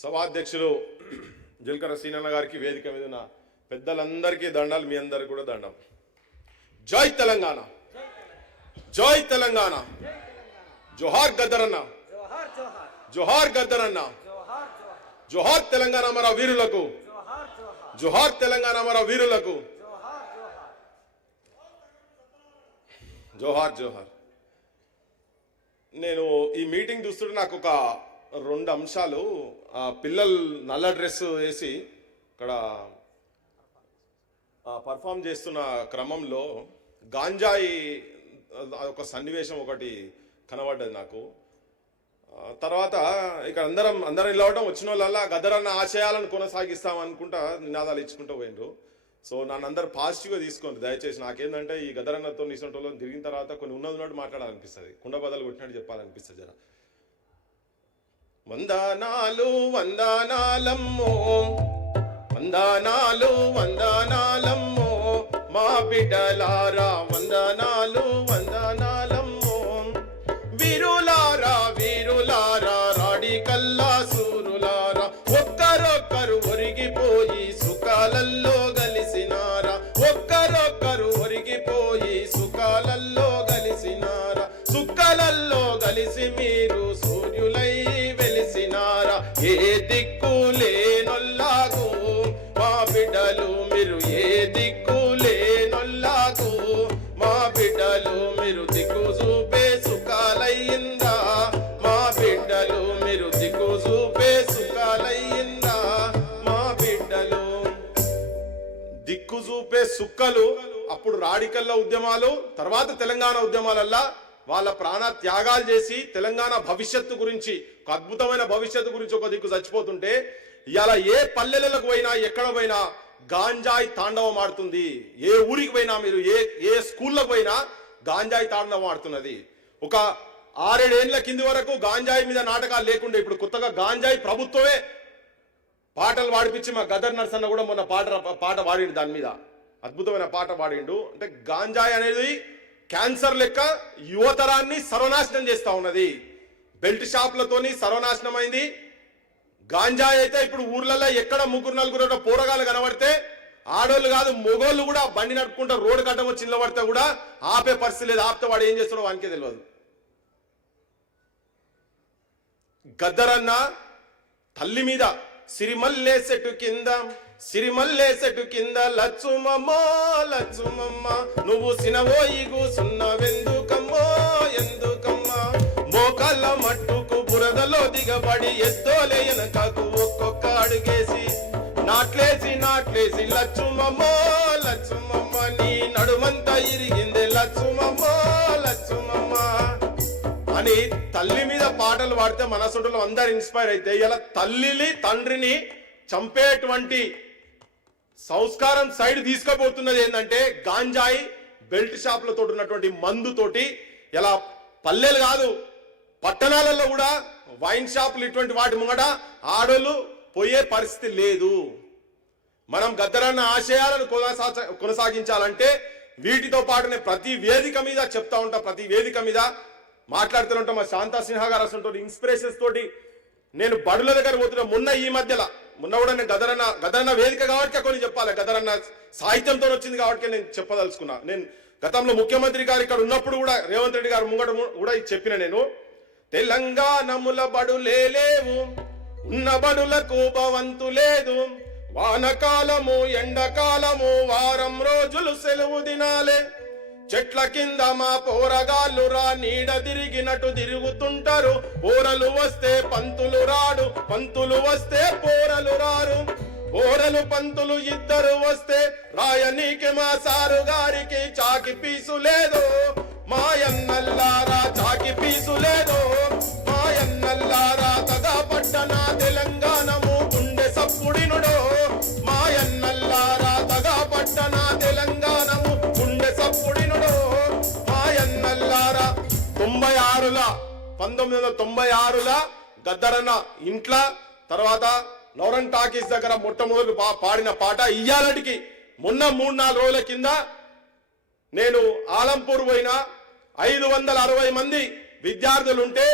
సభాధ్యక్షులు జల్కర సీనన్న గారికి వేదిక మీద ఉన్న పెద్దలందరికీ దండాలు, మీ అందరికీ కూడా దండం. జై తెలంగాణ, జై తెలంగాణ, జోహార్ గద్దరన్న, జోహార్ గద్దరన్న, జోహార్ తెలంగాణ మన వీరులకు, జోహార్ తెలంగాణ మన వీరులకు, జోహార్ జోహార్. నేను ఈ మీటింగ్ చూస్తుంటే నాకు ఒక రెండు అంశాలు, పిల్లలు నల్ల డ్రెస్ వేసి ఇక్కడ పర్ఫామ్ చేస్తున్న క్రమంలో గాంజాయి ఒక సన్నివేశం ఒకటి కనబడ్డది నాకు. తర్వాత ఇక్కడ అందరం నిలవడం వచ్చిన వాళ్ళ గద్దరన్న ఆశయాలను కొనసాగిస్తామనుకుంటా నినాదాలు ఇచ్చుకుంటూ పోయినరు. సో నన్ను అందరు పాజిటివ్గా తీసుకోండి దయచేసి. నాకేంటంటే ఈ గద్దరన్నతో నిసంటోళ్ళని తిరిగిన తర్వాత కొన్ని ఉన్నది మాట్లాడాలనిపిస్తుంది, కుండ బదలు కొట్టినట్టు చెప్పాలనిపిస్తుంది. జర వందనాలు వందనాలమ్మో, వందనాలు వందనాలమ్మో, మా బిడ్డలారా వందనాలు వందనాలమ్మో, వీరులారా వీరులారా రాడి కల్లా సూరులారా, ఒక్కరొక్కరు ఒరిగిపోయి సుఖాలల్లో గలిసినారా, ఒక్కరొక్కరు ఒరిగిపోయి సుఖాలల్లో గలిసినారా, సుఖాలల్లో గలిసి మీరు సూర్యులై వెలిసినారా, ఏ దిక్కు లేనొల్లాగు మా బిడ్డలు మీరు, ఏ దిక్కు లేనొల్లాగు మా బిడ్డలు మీరు, దిక్కు చూపే సుఖాలయ్యిందా మా బిడ్డలు మీరు, దిక్కు చూపే సుఖాలయ్యిందా మా బిడ్డలు. దిక్కు చూపే సుక్కలు అప్పుడు రాడికల్ల ఉద్యమాలు, తర్వాత తెలంగాణ ఉద్యమాలల్లా వాళ్ళ ప్రాణ త్యాగాలు చేసి తెలంగాణ భవిష్యత్తు గురించి, ఒక అద్భుతమైన భవిష్యత్తు గురించి ఒక దిక్కు చచ్చిపోతుంటే, ఇవాళ ఏ పల్లెలకు పోయినా ఎక్కడ పోయినా గాంజాయి తాండవం ఆడుతుంది. ఏ ఊరికి పోయినా మీరు, ఏ స్కూళ్ళకు పోయినా గాంజాయి తాండవం ఆడుతున్నది. ఒక 6-7 ఏళ్ల కింది వరకు గాంజాయి మీద నాటకాలు లేకుండే, ఇప్పుడు కొత్తగా గాంజాయి ప్రభుత్వమే పాటలు పాడిపించి, మా గదర్ నర్సన్న కూడా మొన్న పాట పాడిండు, దాని మీద అద్భుతమైన పాట పాడిండు. అంటే గాంజాయి అనేది క్యాన్సర్ లెక్క యువతరాన్ని సర్వనాశనం చేస్తా ఉన్నది. బెల్ట్ షాప్లతోని సర్వనాశనం అయింది. గాంజాయి అయితే ఇప్పుడు ఊర్లలో ఎక్కడ 3-4 పోరగాలు కనబడితే ఆడోళ్ళు కాదు మొగోళ్ళు కూడా బండి నడుపుకుంటా రోడ్డు కట్టం వచ్చి నిలబడితే కూడా ఆపే పరిస్థితి లేదు. ఆపితే వాడు ఏం చేస్తాడో వానికే తెలియదు. గద్దరన్న తల్లి మీద సిరిమల్లే చెట్టు కింద, సిరిమల్లే చెట్టు కింద లచ్చుమమ్మో లచ్చుమమ్మ, నువ్వు సినవోయి కూసున్నవెందుకమ్మో ఎందుకమ్మా, మోకాళ్ళ మట్టుకు బురదలో దిగబడి ఎద్దోలే వెనకకు ఒక్కొక్క అడుగేసి, నాట్లేసి నాట్లేసి లచ్చుమమ్మో లచ్చుమమ్మ, నీ నడుమంతా ఇరిగిందే లచ్చుమమ్మో లచ్చుమమ్మ అని తల్లి మీద పాటలు పాడితే మనసులో అందరు ఇన్స్పైర్ అయితే, ఇలా తల్లిని తండ్రిని చంపేటువంటి సంస్కారం సైడ్ తీసుకుపోతున్నది ఏంటంటే గాంజాయి, బెల్ట్ షాప్లతో ఉన్నటువంటి మందుతోటి. ఇలా పల్లెలు కాదు పట్టణాలలో కూడా వైన్ షాపులు ఇటువంటి వాటి ముంగట ఆడోళ్ళు పోయే పరిస్థితి లేదు. మనం గద్దరన్న ఆశయాలను కొనసాగించాలంటే వీటితో పాటునే ప్రతి వేదిక మీద చెప్తా ఉంటా, ప్రతి వేదిక మీద మాట్లాడుతూ మా శాంతా సిన్హా గారు అసలు ఇన్స్పిరేషన్స్ తోటి నేను బడుల దగ్గర పోతున్నా. మొన్న కూడా నేను గదరన్న వేదిక కాబట్టి కొన్ని చెప్పాలి, గదరన్న సాహిత్యంతో వచ్చింది కాబట్టి నేను చెప్పదలుచుకున్నా. నేను గతంలో ముఖ్యమంత్రి గారు ఇక్కడ ఉన్నప్పుడు కూడా రేవంత్ రెడ్డి గారు ముంగట కూడా చెప్పిన, నేను తెలంగాణముల బడులేవు ఉన్న బడులకు భవంతు లేదు, వానకాలము ఎండకాలము వారం రోజులు సెలవు దినాలే, చెట్ల కింద మా పోరగాళ్ళు రా నీడ తిరిగినట్టు తిరుగుతుంటారు, పోరలు వస్తే పంతులు రాడు, పంతులు వస్తే పోరలు రారు, పోరలు పంతులు ఇద్దరు వస్తే రాయనీకి మా సారు గారికి చాకి పీసు లేదు, మాయన్నల్లారా చాకి పీసు లేదు, మాయన్నల్లారా తగా పట్టణ తెలంగాణము గుండె సప్పుడినుడో, మాయన్నల్లారా తగా పట్టణ తెలంగాణము గుండె సప్పుడినుడో, మాయన్నల్లారా. 1996 గద్దరన్న ఇంట్లో తర్వాత నౌరన్ టాకీస్ దగ్గర మొట్టమొదటి పాడిన పాట ఇయ్యాలటికి మొన్న 3-4 రోజుల కింద నేను ఆలంపూర్ పోయినా 560 మంది విద్యార్థులుంటే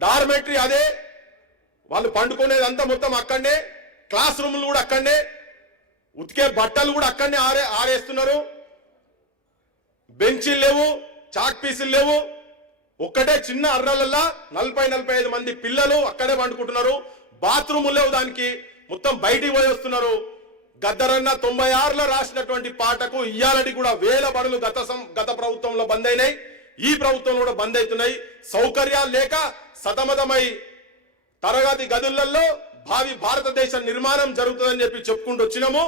డార్మెటరీ అదే, వాళ్ళు పండుకునేది అంతా మొత్తం అక్కడనే, క్లాస్ రూమ్లు కూడా అక్కడనే, ఉతికే బట్టలు కూడా అక్కడనే ఆరేస్తున్నారు, బెంచీలు లేవు, చాక్ పీసులు లేవు, ఒక్కటే చిన్న అర్రలల్లా 40-45 మంది పిల్లలు అక్కడే పండుకుంటున్నారు, బాత్రూములు లేవు, దానికి మొత్తం బయటికి పోయి వస్తున్నారు. గద్దరన్న 96లో రాసినటువంటి పాటకు ఇయ్యాలని కూడా వేల బడులు గత ప్రభుత్వంలో బంద్ అయినాయి, ఈ ప్రభుత్వంలో కూడా బంద్ అవుతున్నాయి. సౌకర్యాలు లేక సతమతమై తరగతి గదులలో భావి భారతదేశ నిర్మాణం జరుగుతుందని చెప్పి చెప్పుకుంటూ వచ్చినాము.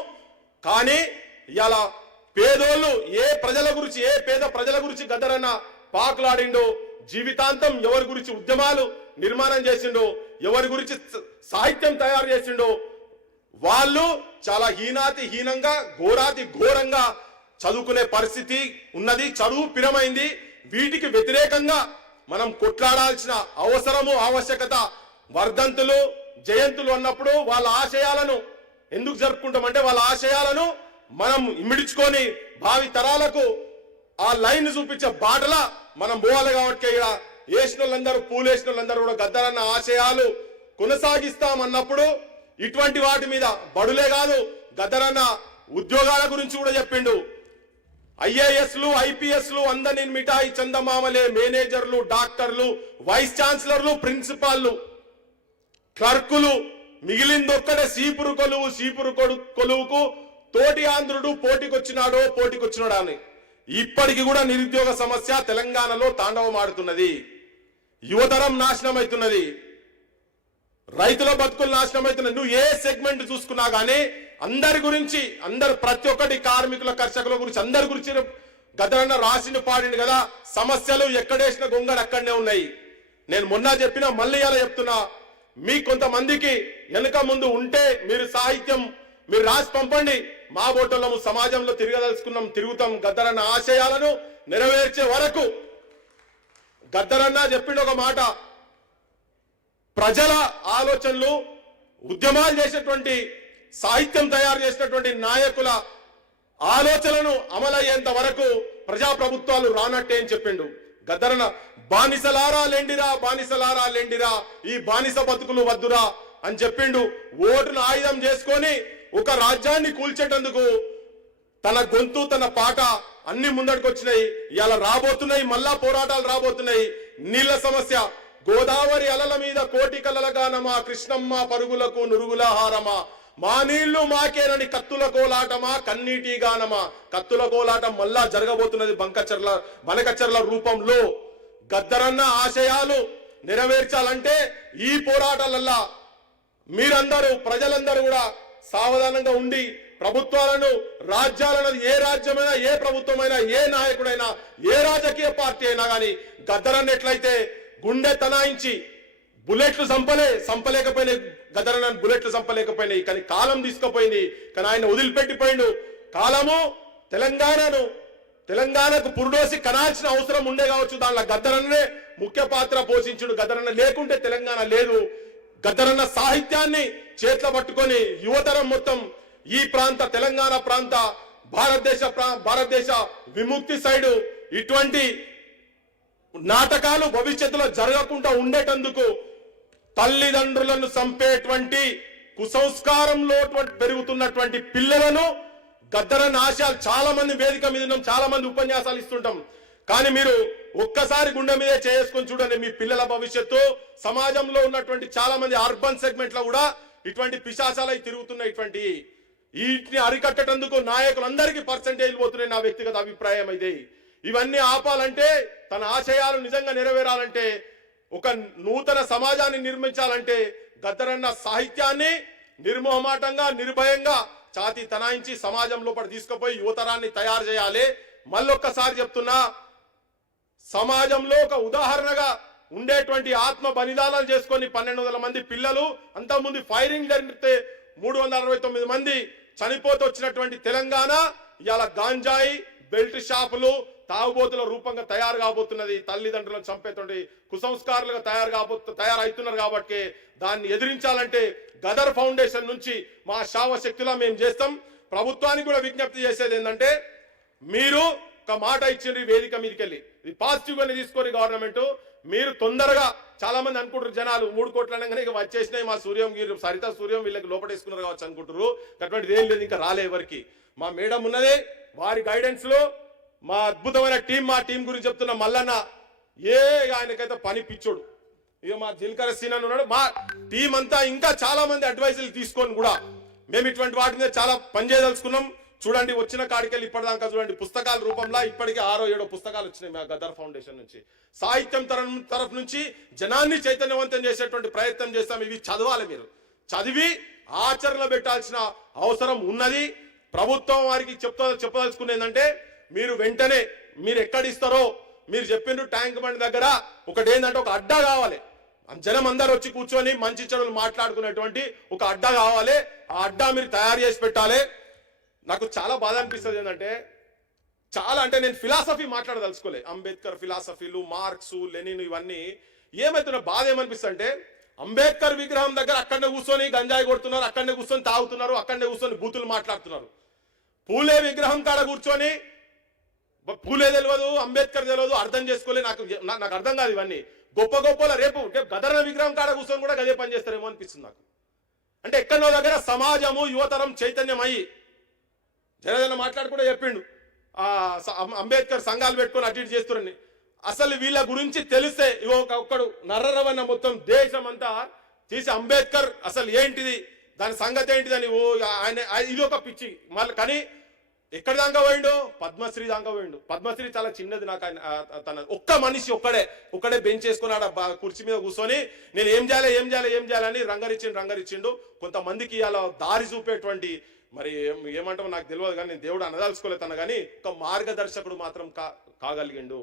కానీ ఇవాళ పేదోళ్ళు ఏ పేద ప్రజల గురించి గద్దరన్న పాకులాడిండో, జీవితాంతం ఎవరి గురించి ఉద్యమాలు నిర్మాణం చేసిండో, ఎవరి గురించి సాహిత్యం తయారు చేసిండో, వాళ్ళు చాలా హీనంగా ఘోరాతి ఘోరంగా చదువుకునే పరిస్థితి ఉన్నది. చదువు పిరమైంది. వీటికి వ్యతిరేకంగా మనం కొట్లాడాల్సిన అవసరము ఆవశ్యకత. వర్ధంతులు జయంతులు అన్నప్పుడు వాళ్ళ ఆశయాలను ఎందుకు జరుపుకుంటామంటే వాళ్ళ ఆశయాలను మనం ఇమిడించుకొని భావి తరాలకు ఆ లైన్ చూపించే బాటలా మనం పోవాలి. కాబట్టి వేసిన వాళ్ళందరూ పూలేసిన వాళ్ళందరూ కూడా గద్దరన్న ఆశయాలు కొనసాగిస్తామన్నప్పుడు ఇటువంటి వాటి మీద బడులే కాదు, గద్దరన్న ఉద్యోగాల గురించి కూడా చెప్పిండు. ఐఏఎస్లు ఐపీఎస్లు అందరిని మిఠాయి చందమామలే, మేనేజర్లు, డాక్టర్లు, వైస్ ఛాన్సలర్లు, ప్రిన్సిపాల్లు, క్లర్కులు, మిగిలిందొక్కడే సీపురు కొలువుకు తోటి ఆంధ్రుడు పోటీకొచ్చినాడా అని. ఇప్పటికి కూడా నిరుద్యోగ సమస్య తెలంగాణలో తాండవమాడుతున్నది. యువతరం నాశనం అవుతున్నది, రైతుల బతుకులు నాశనం అవుతున్నది. నువ్వు ఏ సెగ్మెంట్ చూసుకున్నా గానీ ప్రతి ఒక్కటి కార్మికుల, కర్షకుల గురించి అందరి గురించి గద్దరన్న రాసిన పాడిండు కదా. సమస్యలు ఎక్కడేసిన గొంగడు అక్కడనే ఉన్నాయి. నేను మొన్న చెప్పినా, మళ్ళీ అలా చెప్తున్నా, మీ కొంతమందికి వెనుక ముందు ఉంటే మీరు సాహిత్యం మీరు రాసి పంపండి. మా బోటోళ్ళము సమాజంలో తిరుగుతాం. గద్దరన్న ఆశయాలను నెరవేర్చే వరకు. గద్దరన్న చెప్పిండు ఒక మాట, ప్రజల ఆలోచనలు, ఉద్యమాలు చేసేటువంటి, సాహిత్యం తయారు చేసినటువంటి నాయకుల ఆలోచనలను అమలయ్యేంత వరకు ప్రజాప్రభుత్వాలు రానట్టే అని చెప్పిండు గద్దరన్న. బానిసలారా లెండిరా, ఈ బానిస బతుకులు వద్దురా అని చెప్పిండు. ఓటును ఆయుధం చేసుకొని ఒక రాజ్యాన్ని కూల్చేటందుకు తన గొంతు, తన పాట అన్ని ముందడికి వచ్చినాయి. ఇలా రాబోతున్నాయి, మళ్ళా పోరాటాలు రాబోతున్నాయి. నీళ్ల సమస్య, గోదావరి అలల మీద కోటి కలల గానమా, కృష్ణమ్మ పరుగులకు నురుగుల హారమా, మా నీళ్లు మాకేనని కత్తుల కోలాటమా, కన్నీటి గానమా. కత్తుల కోలాటం మళ్ళా జరగబోతున్నది బనకచర్ల రూపంలో. గద్దరన్న ఆశయాలు నెరవేర్చాలంటే ఈ పోరాటాలల్లా మీరందరూ, ప్రజలందరూ కూడా సావధానంగా ఉండి ప్రభుత్వాలను, రాజ్యాలను, ఏ రాజ్యమైనా, ఏ ప్రభుత్వమైనా, ఏ నాయకుడైనా, ఏ రాజకీయ పార్టీ అయినా కానీ గద్దరన్న ఎట్లయితే గుండె తనాయించి బుల్లెట్లు సంపలేకపోయినాయి, గద్దరన్న బుల్లెట్లు సంపలేకపోయినాయి, కానీ కాలం తీసుకుపోయింది. కానీ ఆయన వదిలిపెట్టిపోయిండు. కాలము తెలంగాణకు పురుడోసి కనాల్సిన అవసరం ఉండే కావచ్చు. దానిలో గద్దరన్నే ముఖ్య పాత్ర పోషించుడు. గద్దరన్న లేకుంటే తెలంగాణ లేదు. గద్దరన్న సాహిత్యాన్ని చేతిలో పట్టుకొని యువతరం మొత్తం ఈ ప్రాంత, తెలంగాణ ప్రాంత, భారతదేశ విముక్తి సైడు ఇటువంటి నాటకాలు భవిష్యత్తులో జరగకుండా ఉండేటందుకు తల్లిదండ్రులను చంపేటువంటి కుసంస్కారంలో పెరుగుతున్నటువంటి పిల్లలను గద్దరన్న ఆశయాలు, చాలా మంది వేదిక మీద ఉన్నాం, చాలా మంది ఉపన్యాసాలు ఇస్తుంటాం. కానీ మీరు ఒక్కసారి గుండె మీదే చేసుకొని చూడండి, మీ పిల్లల భవిష్యత్తు. సమాజంలో ఉన్నటువంటి చాలా మంది అర్బన్ సెగ్మెంట్ లో కూడా ఇటువంటి పిశాచాలై తిరుగుతున్నాయి. వీటిని అరికట్టేందుకు నాయకులందరికీ పర్సెంటేజ్ పోతున్నాయి. నా వ్యక్తిగత అభిప్రాయం ఇది. ఇవన్నీ ఆపాలంటే, తన ఆశయాలు నిజంగా నెరవేరాలంటే, ఒక నూతన సమాజాన్ని నిర్మించాలంటే గద్దరన్న సాహిత్యాన్ని నిర్మోహమాటంగా, నిర్భయంగా ఛాతీ తనాయించి సమాజం లోపల తీసుకుపోయి యువతరాన్ని తయారు చేయాలి. మళ్ళొక్కసారి చెప్తున్నా, సమాజంలో ఒక ఉదాహరణగా ఉండేటువంటి ఆత్మ బలిదానాలు చేసుకొని 1200 మంది పిల్లలు, అంతకుముందు ఫైరింగ్ జరిగితే 369 మంది చనిపోతూ వచ్చినటువంటి తెలంగాణ ఇవాళ గాంజాయి, బెల్ట్ షాపులు, తాగుబోతుల రూపంగా తయారు కాబోతున్నది. తల్లిదండ్రులను చంపేటువంటి కుసంస్కారులుగా తయారవుతున్నారు. కాబట్టి దాన్ని ఎదిరించాలంటే గదర్ ఫౌండేషన్ నుంచి మా శావశక్తిలా మేము చేస్తాం. ప్రభుత్వానికి కూడా విజ్ఞప్తి చేసేది ఏంటంటే, మీరు ఒక మాట ఇచ్చిండ్రు వేదిక మీదకి వెళ్ళి, ఇది పాజిటివ్ గానే తీసుకొని గవర్నమెంట్ మీరు తొందరగా చాలా మంది అనుకుంటారు జనాలు 3 కోట్లు అనగానే ఇక వచ్చేసినాయి మా సూర్యం సరిత సూర్యం వీళ్ళకి లోపటేసుకున్నారు కావచ్చు అనుకుంటారు. అటువంటిది ఏం లేదు, ఇంకా రాలే ఎవరికి. మా మేడం ఉన్నదే, వారి గైడెన్స్ లో మా అద్భుతమైన టీం, మా టీం గురించి చెప్తున్న మల్లన్న ఆయనకైతే పని పిచ్చోడు. ఇక మా జిల్కర సీన్ అని ఉన్నాడు. మా టీం అంతా ఇంకా చాలా మంది అడ్వైజులు తీసుకొని కూడా మేము ఇటువంటి వాటి మీద చాలా పనిచేయదలుచుకున్నాం. చూడండి, వచ్చిన కాడికెళ్ళి ఇప్పటిదాకా చూడండి పుస్తకాల రూపంలో ఇప్పటికే 6-7 పుస్తకాలు వచ్చినాయి మా గద్దర్ ఫౌండేషన్ నుంచి. సాహిత్యం తరఫు నుంచి జనాన్ని చైతన్యవంతం చేసేటువంటి ప్రయత్నం చేస్తాం. ఇవి చదవాలి, మీరు చదివి ఆచరణలో పెట్టాల్సిన అవసరం ఉన్నది. ప్రభుత్వం వారికి చెప్పదలుచుకునేది ఏంటంటే, మీరు వెంటనే మీరు ఎక్కడిస్తారో మీరు చెప్పిండ్రు ట్యాంక్ బండ్ దగ్గర ఒకటేంటంటే ఒక అడ్డా కావాలి. జనం అందరు వచ్చి కూర్చొని మంచి చెడులు మాట్లాడుకునేటువంటి ఒక అడ్డా కావాలి. ఆ అడ్డా మీరు తయారు చేసి పెట్టాలి. నాకు చాలా బాధ అనిపిస్తుంది ఏంటంటే, చాలా అంటే నేను ఫిలాసఫీ మాట్లాడదలుచుకోలే, అంబేద్కర్ ఫిలాసఫీలు, మార్క్స్, లెనిన్ ఇవన్నీ ఏమైతున్నా బాధ ఏమనిపిస్తుంది అంటే, అంబేద్కర్ విగ్రహం దగ్గర అక్కడనే కూర్చొని గంజాయి కొడుతున్నారు, అక్కడనే కూర్చొని తాగుతున్నారు, అక్కడనే కూర్చొని బూతులు మాట్లాడుతున్నారు. పూలే విగ్రహం కాడ కూర్చొని పూలే తెలియదు, అంబేద్కర్ తెలియదు, అర్థం చేసుకోలే. నాకు అర్థం కాదు ఇవన్నీ. గొప్ప గొప్పల రేపు గదరన విగ్రహం కాడ కూర్చొని కూడా గదే పని చేస్తారేమో అనిపిస్తుంది నాకు. అంటే ఎక్కడో దగ్గర సమాజము యువతరం చైతన్యం అయ్యి జనజన మాట్లాడుకుంటే చెప్పిండు అంబేద్కర్ సంఘాలు పెట్టుకొని అటు ఇటు చేస్తున్నారని. అసలు వీళ్ళ గురించి తెలిస్తే ఒక్కడు నర్రరవన్న మొత్తం దేశం అంతా తీసి అంబేద్కర్ అసలు ఏంటిది, దాని సంగతి ఏంటిదని ఆయన ఇది ఒక పిచ్చి మళ్ళీ. కానీ ఎక్కడి దాకా పోయిండు, పద్మశ్రీ దాకా పోయిండు. పద్మశ్రీ చాలా చిన్నది. నాకు తన ఒక్క మనిషి ఒక్కడే బెంచ్ చేసుకున్నాడు కుర్చీ మీద కూర్చొని నేను ఏం చేయాలని రంగరిచ్చిండు. కొంతమందికి అలా దారి చూపేటువంటి, మరి ఏమంటామో నాకు తెలియదు కానీ నేను దేవుడు అనదలుచుకోలేదు తన, కానీ ఒక మార్గదర్శకుడు మాత్రం కాగలిగిండు.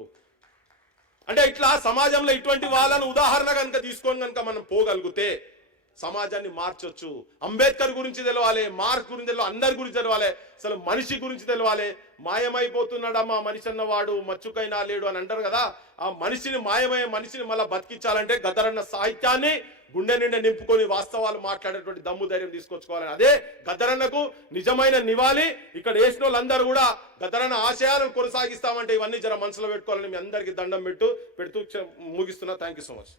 అంటే ఇట్లా సమాజంలో ఇటువంటి వాళ్ళను ఉదాహరణ కనుక తీసుకొని కనుక మనం పోగలిగితే సమాజాన్ని మార్చొచ్చు. అంబేద్కర్ గురించి తెలవాలి, మార్క్స్ గురించి తెలవాలి, అందరి గురించి తెలవాలి, అసలు మనిషి గురించి తెలవాలి. మాయమైపోతున్నాడమ్మా మనిషి అన్నవాడు మచ్చుకైనా లేడు అని అంటారు కదా. ఆ మనిషిని మాయమయ్యే మనిషిని మళ్ళీ బతికించాలంటే గద్దరన్న సాహిత్యాన్ని గుండె నిండా నింపుకొని వాస్తవాలు మాట్లాడేటువంటి దమ్ము ధైర్యం తీసుకొచ్చుకోవాలని, అదే గద్దరన్నకు నిజమైన నివాళి. ఇక్కడ వేసిన వాళ్ళందరూ కూడా గద్దరన్న ఆశయాలను కొనసాగిస్తామంటే ఇవన్నీ జర మనసులో పెట్టుకోవాలని మీ అందరికీ దండం పెడుతూ ముగిస్తున్నా. Thank you so much.